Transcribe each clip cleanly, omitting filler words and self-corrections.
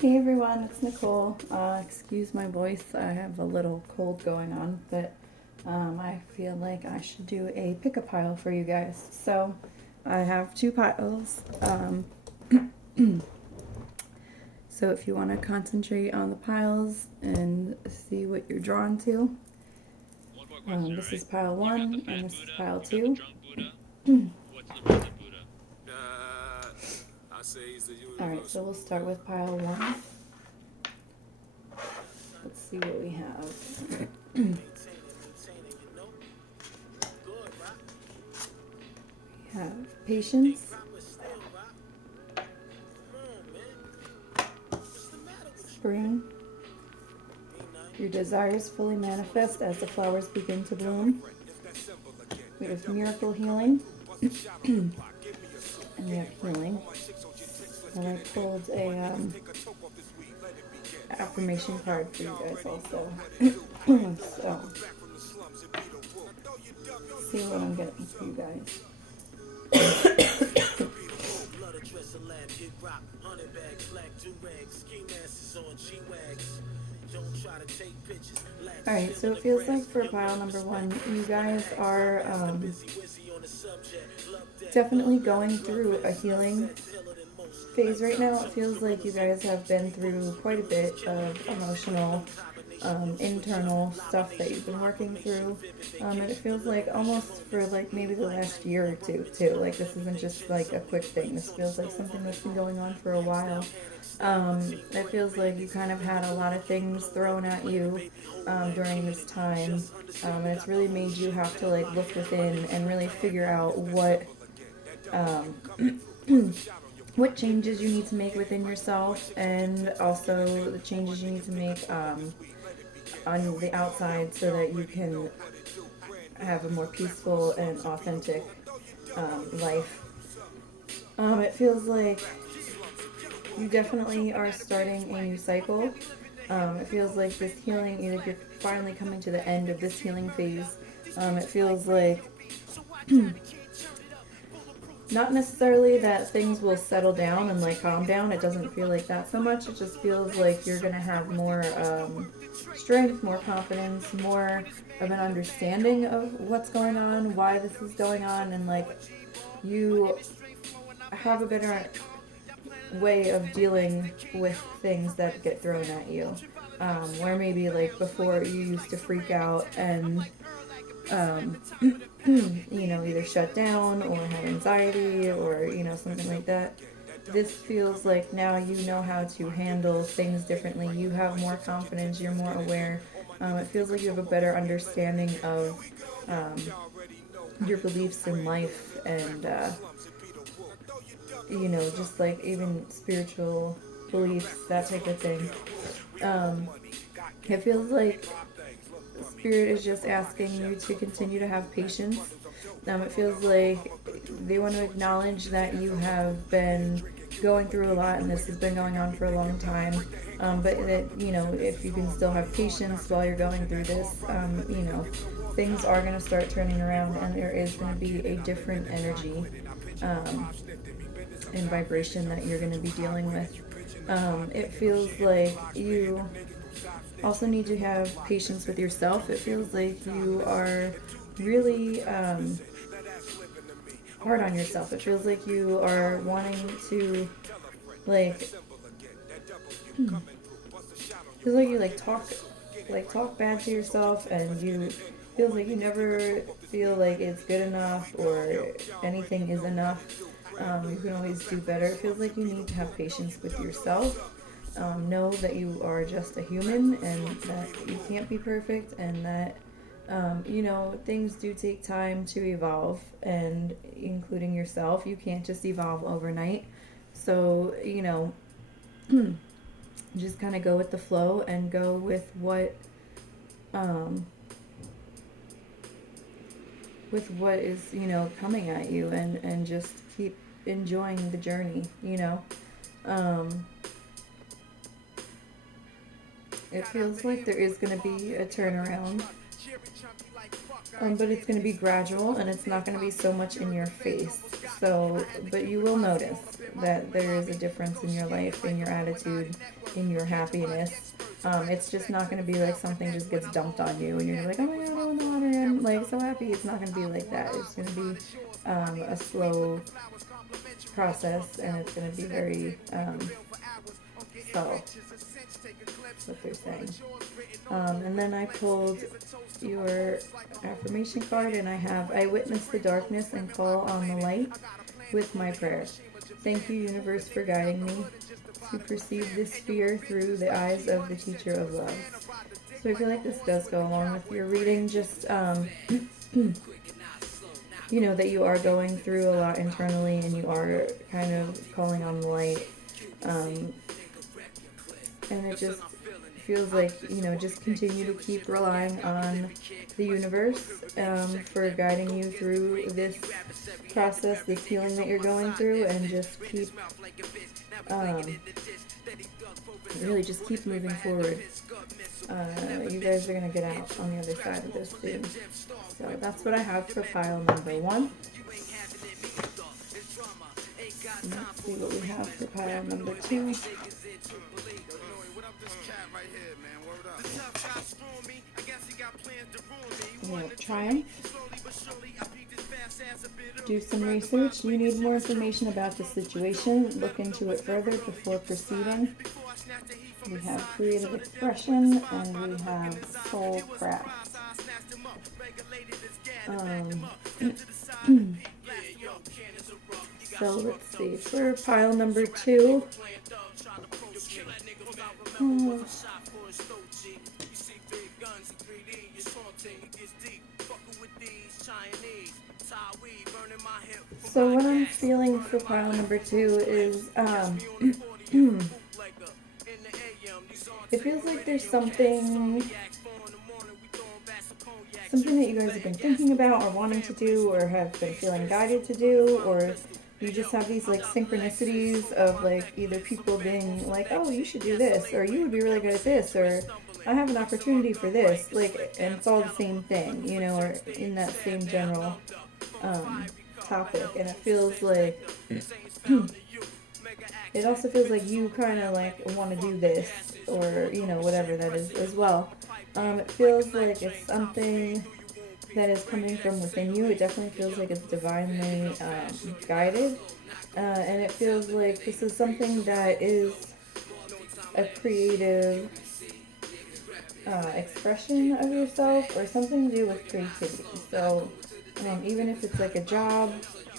Hey everyone, it's Nicole. Excuse my voice, I have a little cold going on, but I feel like I should do a pick a pile for you guys. So I have two piles. So if you want to concentrate on the piles and see what you're drawn to, this is pile one and this is pile two. Alright, so we'll start with pile one. Let's see what we have. We have patience, spring. Your desires fully manifest as the flowers begin to bloom. We have miracle healing. And we have healing. And I pulled a affirmation card for you guys also. So, see what I'm getting for you guys. Alright, so it feels like for pile number one, you guys are definitely going through a healing phase right now. It feels like you guys have been through quite a bit of emotional, internal stuff that you've been working through. And it feels like almost for like maybe the last year or two too. Like this isn't just like a quick thing. This feels like something that's been going on for a while. It feels like you kind of had a lot of things thrown at you during this time. And it's really made you have to like look within and really figure out what changes you need to make within yourself, and also the changes you need to make on the outside so that you can have a more peaceful and authentic life. It feels like you definitely are starting a new cycle. It feels like this healing, you're finally coming to the end of this healing phase. It feels like not necessarily that things will settle down and like calm down. It doesn't feel like that so much. It just feels like you're gonna have more strength, more confidence, more of an understanding of what's going on, why this is going on, and like you have a better way of dealing with things that get thrown at you. Where maybe like before you used to freak out and either shut down or have anxiety or, something like that. This feels like now you know how to handle things differently. You have more confidence, you're more aware. It feels like you have a better understanding of your beliefs in life and, just like even spiritual beliefs, that type of thing. It feels like Spirit is just asking you to continue to have patience. It feels like they want to acknowledge that you have been going through a lot and this has been going on for a long time. But that, if you can still have patience while you're going through this, things are going to start turning around and there is going to be a different energy and vibration that you're going to be dealing with. It feels like you also need to have patience with yourself. It feels like you are really hard on yourself. It feels like you are wanting to feels like you talk bad to yourself, and you feels like you never feel like it's good enough or anything is enough. You can always do better. It feels like you need to have patience with yourself. Know that you are just a human and that you can't be perfect, and that things do take time to evolve, and including yourself, you can't just evolve overnight. So just kind of go with the flow and go with what is coming at you, and just keep enjoying the journey. It feels like there is going to be a turnaround. But it's going to be gradual, and it's not going to be so much in your face. So, but you will notice that there is a difference in your life, in your attitude, in your happiness. It's just not going to be like something just gets dumped on you and you're like, oh my god, I want the water, I'm like so happy. It's not going to be like that. It's going to be a slow process, and it's going to be very subtle. That's what they're saying. And then I pulled your affirmation card, and I witness the darkness and call on the light with my prayer. Thank you, universe, for guiding me to perceive this fear through the eyes of the teacher of love. So I feel like this does go along with your reading, just you know, that you are going through a lot internally, and you are kind of calling on the light. And it just feels like, you know, just continue to keep relying on the universe for guiding you through this process, this healing that you're going through, and just keep really just keep moving forward. You guys are going to get out on the other side of this soon. So that's what I have for pile number 1. Let's see what we have for pile number 2. We have Triumph. Do some research. You need more information about the situation. Look into it further before proceeding. We have Creative Expression, and we have Soul Craft. So let's see. For pile number 2. So what I'm feeling for pile number 2 is it feels like there's something that you guys have been thinking about or wanting to do or have been feeling guided to do, or you just have these like synchronicities of like either people being like, oh, you should do this, or you would be really good at this, or I have an opportunity for this, like, and it's all the same thing, you know, or in that same general topic. And it feels like it also feels like you kind of like want to do this, or, you know, whatever that is as well. It feels like it's something that is coming from within you. It definitely feels like it's divinely guided. And it feels like this is something that is a creative expression of yourself, or something to do with creativity. So even if it's like a job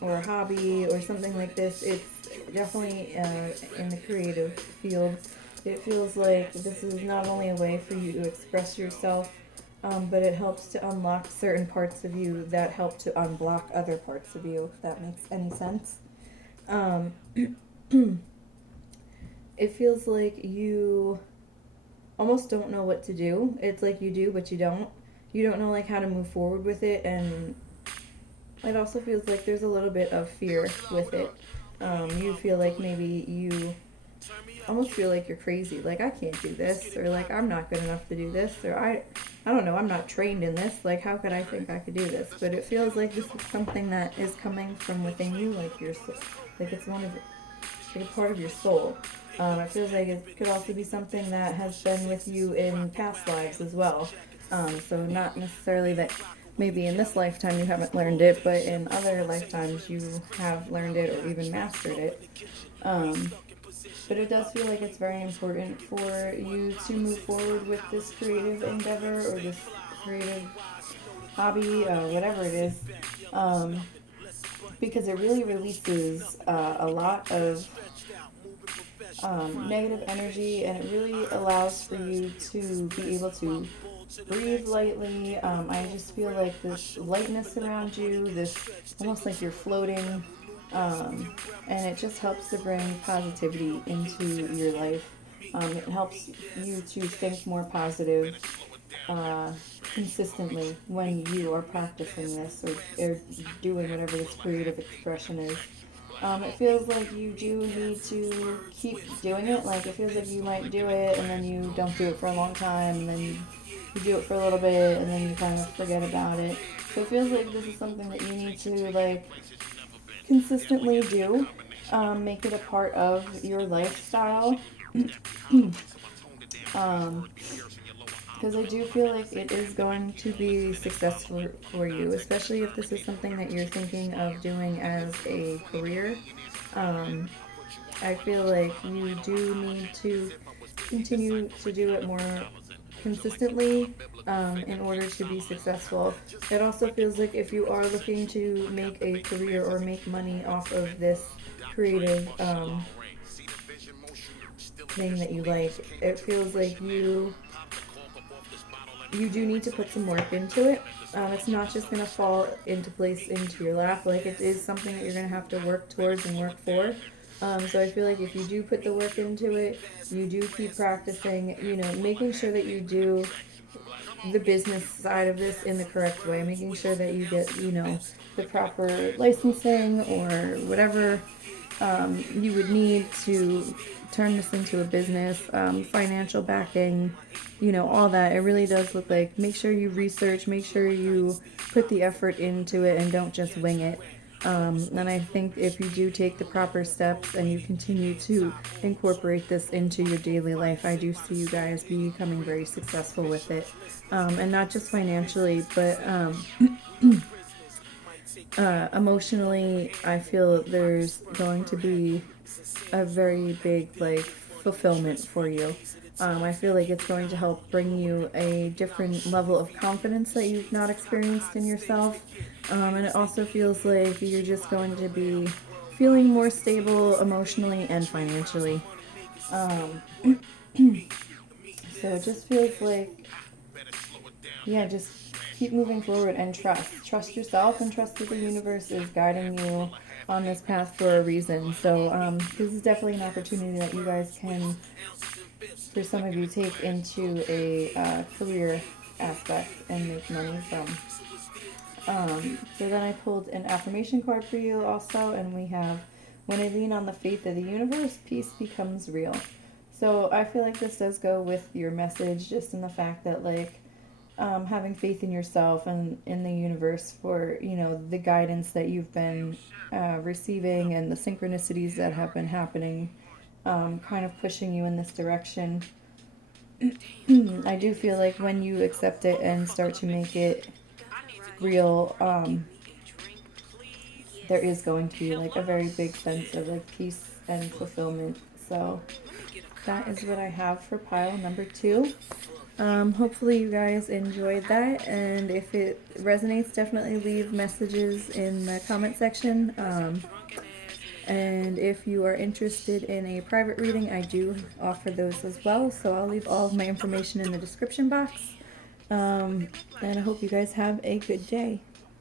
or a hobby or something like this, it's definitely in the creative field. It feels like this is not only a way for you to express yourself, but it helps to unlock certain parts of you that help to unblock other parts of you, if that makes any sense. It feels like you almost don't know what to do. It's like you do, but you don't. You don't know like how to move forward with it, and it also feels like there's a little bit of fear with it. You feel like maybe you almost feel like you're crazy, like I can't do this, or like I'm not good enough to do this, or I don't know, I'm not trained in this, like how could I think I could do this? But it feels like this is something that is coming from within you, like your soul, like it's like a part of your soul. It feels like it could also be something that has been with you in past lives as well. So not necessarily that maybe in this lifetime you haven't learned it, but in other lifetimes you have learned it or even mastered it. But it does feel like it's very important for you to move forward with this creative endeavor or this creative hobby, whatever it is, because it really releases a lot of negative energy, and it really allows for you to be able to breathe lightly. I just feel like this lightness around you, this almost like you're floating, and it just helps to bring positivity into your life. It helps you to think more positive consistently when you are practicing this, or doing whatever this creative expression is. It feels like you do need to keep doing it. Like it feels like you might do it and then you don't do it for a long time, and then you you do it for a little bit and then you kind of forget about it. So it feels like this is something that you need to like consistently do. Make it a part of your lifestyle. Because I do feel like it is going to be successful for you, especially if this is something that you're thinking of doing as a career. Um, I feel like you do need to continue to do it more consistently in order to be successful. It also feels like if you are looking to make a career or make money off of this creative thing that you like, it feels like you do need to put some work into it. It's not just going to fall into place into your lap. Like, it is something that you're going to have to work towards and work for. So I feel like if you do put the work into it, you do keep practicing, making sure that you do the business side of this in the correct way, making sure that you get, the proper licensing or whatever you would need to turn this into a business, financial backing, all that. It really does look like, make sure you research, make sure you put the effort into it and don't just wing it. And I think if you do take the proper steps and you continue to incorporate this into your daily life, I do see you guys becoming very successful with it. And not just financially, but emotionally, I feel there's going to be a very big fulfillment for you. I feel like it's going to help bring you a different level of confidence that you've not experienced in yourself. And it also feels like you're just going to be feeling more stable emotionally and financially. So it just feels like, yeah, just keep moving forward and trust yourself and trust that the universe is guiding you on this path for a reason. So this is definitely an opportunity that you guys can, for some of you, take into a career aspect and make money from. So then I pulled an affirmation card for you also, and we have, when I lean on the faith of the universe, peace becomes real. So I feel like this does go with your message, just in the fact that having faith in yourself and in the universe for the guidance that you've been receiving and the synchronicities that have been happening, kind of pushing you in this direction. I do feel like when you accept it and start to make it real, there is going to be a very big sense of peace and fulfillment. So that is what I have for pile number 2. Hopefully you guys enjoyed that, and if it resonates, definitely leave messages in the comment section. And if you are interested in a private reading, I do offer those as well, so I'll leave all of my information in the description box. And I hope you guys have a good day.